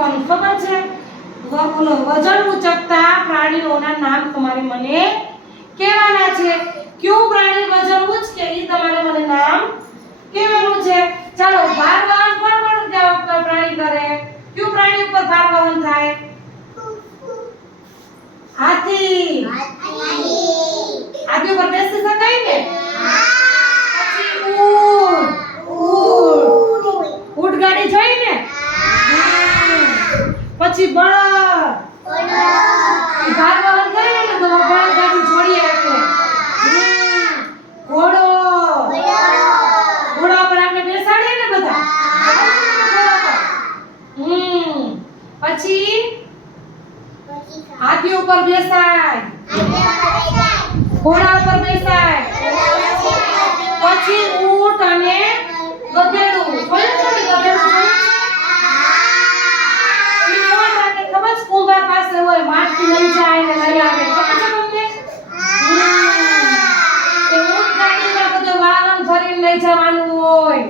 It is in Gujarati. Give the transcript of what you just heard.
શીખવાનું ખબર છે ઓલો વજન ઉચકતા પ્રાણીઓના નામ તમારે મને કહેવાના છે કયું પ્રાણી વજન ઉચકે ઈ તમારે મને નામ કહેવાનું છે ચાલો ભાર વહન કોણ પ્રાણી કરે કયું પ્રાણી ઉપર ભાર વહન થાય હાથી હાથી ઉપર બેસી શકાય ને પછી ઊંટ ગાડી જોઈ ને પછી બળદ ભાર વહન કરે ને તો બળદ ગાડી છોડીએ એટલે ઘોડો ઘોડા પર આપણે બેસાડીએ ને બધા પછી હાથી ઉપર બેસાય ઘોડા ઉપર બેસાય પછી ઊંટ અને ગધેડું જોયું તમે ગધેડું ખબર છે કુંભાર પાસે હોય માટી લઈ જાય ને લઈ આવે ખબર છે તમને એ ઊંટ ગાડીમાં બધું વાહન ભરીને લઈ જવાનું હોય